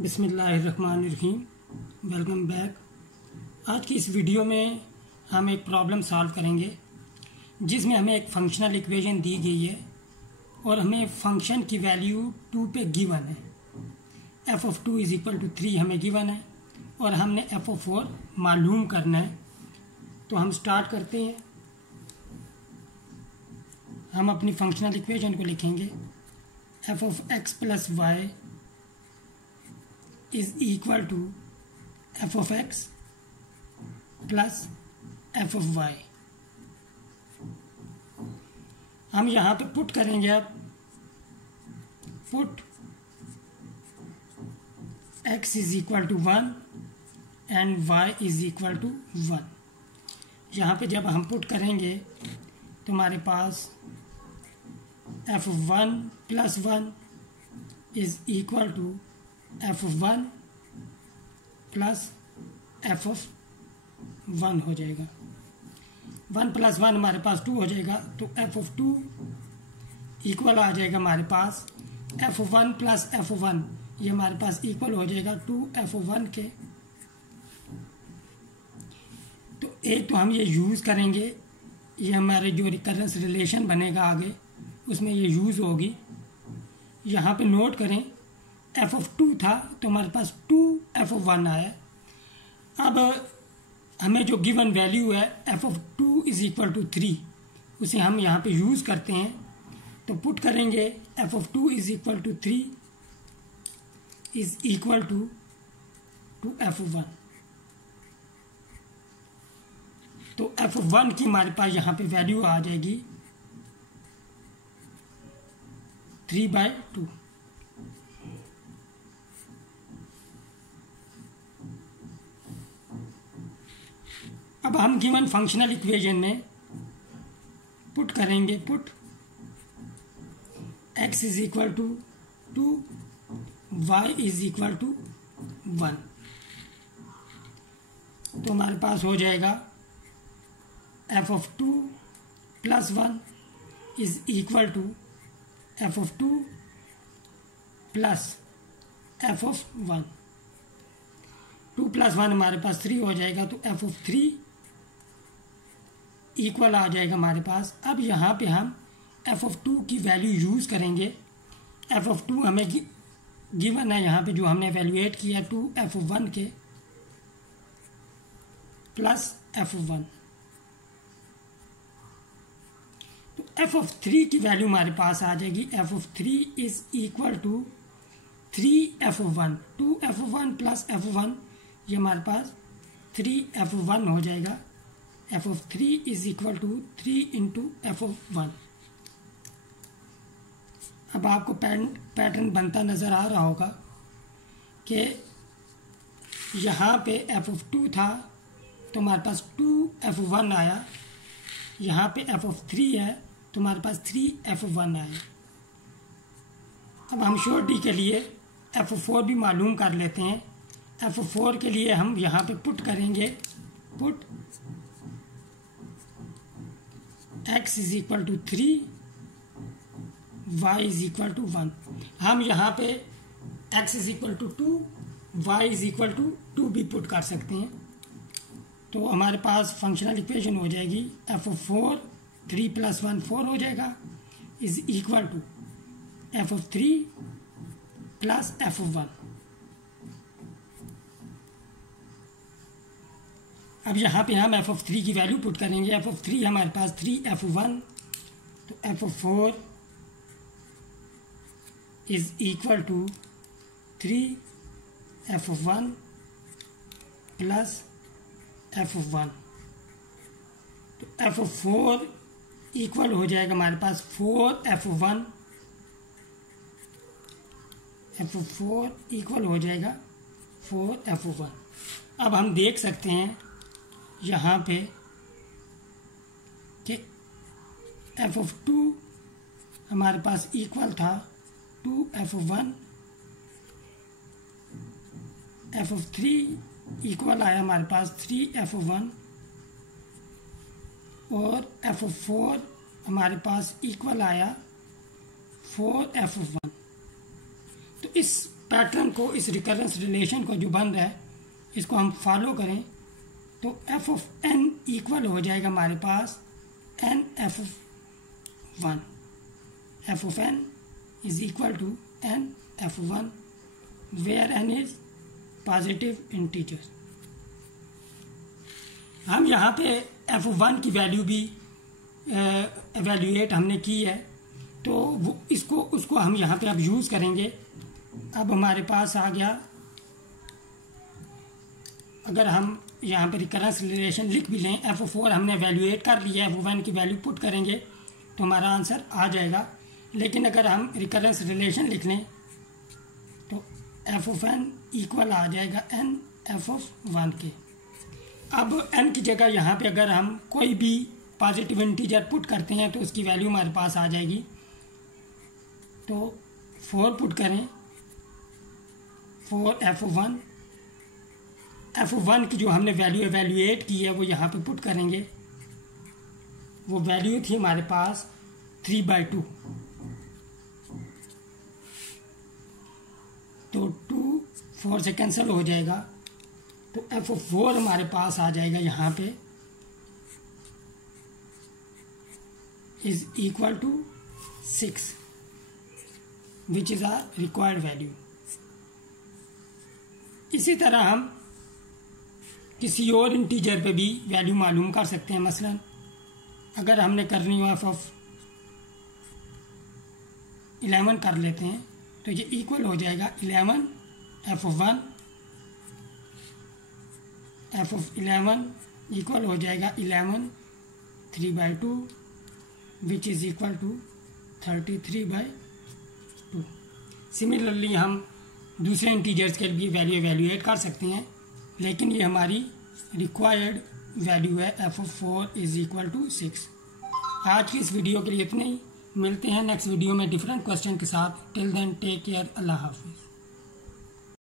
बिस्मिल्लाहिर्रहमानिर्रहीम। Welcome back. आज की इस वीडियो में हम एक प्रॉब्लम सॉल्व करेंगे जिसमें हमें एक फंक्शनल इक्वेशन दी गई है और हमें फंक्शन की वैल्यू 2 पे गिवन है। f of 2 is equal to 3 हमें गिवन है और हमने f ऑफ 4 मालूम करना है। तो हम स्टार्ट करते हैं। हम अपनी फंक्शनल इक्वेशन को लिखेंगे f of x plus y is equal to f of x plus f of y। हम यहाँ पे पुट करेंगे। अब put x is equal to 1 and y is equal to 1। यहाँ पे जब हम पुट करेंगे तो हमारे पास f of 1 plus 1 is equal to f of 1 plus f of 1 हो जाएगा। 1 प्लस 1 हमारे पास 2 हो जाएगा। तो f ऑफ 2 इक्वल आ जाएगा हमारे पास f of 1 plus f of 1, ये हमारे पास इक्वल हो जाएगा 2f ऑफ 1 के। तो एक तो हम ये यूज़ करेंगे, ये हमारे जो रिकरेंस रिलेशन बनेगा आगे उसमें ये यूज़ होगी। यहाँ पे नोट करें f ऑफ 2 था तो हमारे पास 2f ऑफ 1 आया। अब हमें जो गिवन वैल्यू है f of 2 is equal to 3, उसे हम यहाँ पे यूज़ करते हैं। तो पुट करेंगे f of 2 is equal to 3 is equal to f of 1। तो f ऑफ 1 की हमारे पास यहाँ पे वैल्यू आ जाएगी 3/2। अब हम गिवन फंक्शनल इक्वेशन में पुट करेंगे। Put x is equal to 2, y is equal to 1। तो हमारे पास हो जाएगा f of 2 plus 1 is equal to f of 2 plus f of 1। 2 plus 1 हमारे पास 3 हो जाएगा। तो f ऑफ 3 इक्वल आ जाएगा हमारे पास। अब यहाँ पे हम f ऑफ 2 की वैल्यू यूज़ करेंगे। f ऑफ 2 हमें गिवन है यहाँ पे, जो हमने वैल्यूएट किया 2f ऑफ 1 के प्लस f ऑफ 1। तो f ऑफ 3 की वैल्यू हमारे पास आ जाएगी f of 3 is equal to 3f of 1। 2f of 1 plus f of 1, ये हमारे पास 3f ऑफ 1 हो जाएगा। f of 3 is equal to 3 into f of 1। अब आपको पैटर्न बनता नज़र आ रहा होगा कि यहाँ पे f ऑफ 2 था तो हमारे पास 2f ऑफ 1 आया। यहाँ पे f ऑफ 3 है तो हमारे पास 3f ऑफ 1 आया। अब हम श्योरिटी के लिए f ऑफ 4 भी मालूम कर लेते हैं। f ऑफ 4 के लिए हम यहाँ पे पुट करेंगे। Put x is equal to 3, y is equal to 1। हम यहाँ पे x is equal to 2, y is equal to 2 भी पुट कर सकते हैं। तो हमारे पास फंक्शनल इक्वेशन हो जाएगी f ऑफ 4, 3 प्लस 1 4 हो जाएगा, is equal to f of 3 plus f of 1। अब यहाँ पे हम f ऑफ 3 की वैल्यू पुट करेंगे। f ऑफ 3 हमारे पास 3f ऑफ 1, तो f of 4 is equal to 3f of 1 plus f of 1। तो f ऑफ 4 इक्वल हो जाएगा हमारे पास 4f of 1। f of 4 equal हो जाएगा 4f ऑफ 1। अब हम देख सकते हैं यहाँ पे कि f ऑफ 2 हमारे पास इक्वल था 2f of 1। f of 3 equal आया हमारे पास 3f ऑफ 1 और f ऑफ 4 हमारे पास इक्वल आया 4f ऑफ 1। तो इस पैटर्न को, इस रिकरेंस रिलेशन को जो बन रहा है, इसको हम फॉलो करें तो एफ ऑफ एन इक्वल हो जाएगा हमारे पास N F of one. F of N is equal to N F one where N is positive integer. हम यहाँ पे एफ वन की वैल्यू भी एवेल्यूएट हमने की है, तो वो उसको हम यहाँ पे अब यूज़ करेंगे। अब हमारे पास आ गया, अगर हम यहाँ पे रिकरेंस रिलेशन लिख भी लें, एफ फोर हमने एवेल्यूएट कर लिया है, एफ वन की वैल्यू पुट करेंगे तो हमारा आंसर आ जाएगा। लेकिन अगर हम रिकरेंस रिलेशन लिख लें तो एफ ऑफ एन इक्वल आ जाएगा एन एफ ऑफ वन के। अब एन की जगह यहाँ पे अगर हम कोई भी पॉजिटिव इंटीजर पुट करते हैं तो उसकी वैल्यू हमारे पास आ जाएगी। तो 4 पुट करें, 4 एफ वन की जो हमने वैल्यू एवेल्यूएट की है वो यहाँ पे पुट करेंगे। वो वैल्यू थी हमारे पास 3/2, तो 2 4 से कैंसिल हो जाएगा, तो एफ फोर हमारे पास आ जाएगा यहाँ पे is equal to 6 which is our required value. इसी तरह हम किसी और इंटीजर पे भी वैल्यू मालूम कर सकते हैं। मसलन अगर हमने करनी हो एफ ऑफ 11 कर लेते हैं तो ये इक्वल हो जाएगा 11 F of 1, F of 11 equal हो जाएगा 11 3/2 which is equal to 33/2। Similarly हम दूसरे इंटीजर्स के लिए वैल्यू एवेल्यूएट कर सकते हैं, लेकिन ये हमारी रिक्वायर्ड वैल्यू है F of 4 is equal to 6। आज की इस वीडियो के लिए इतना ही। मिलते हैं नेक्स्ट वीडियो में डिफरेंट क्वेश्चन के साथ। टिल देन टेक केयर, अल्लाह हाफिज़।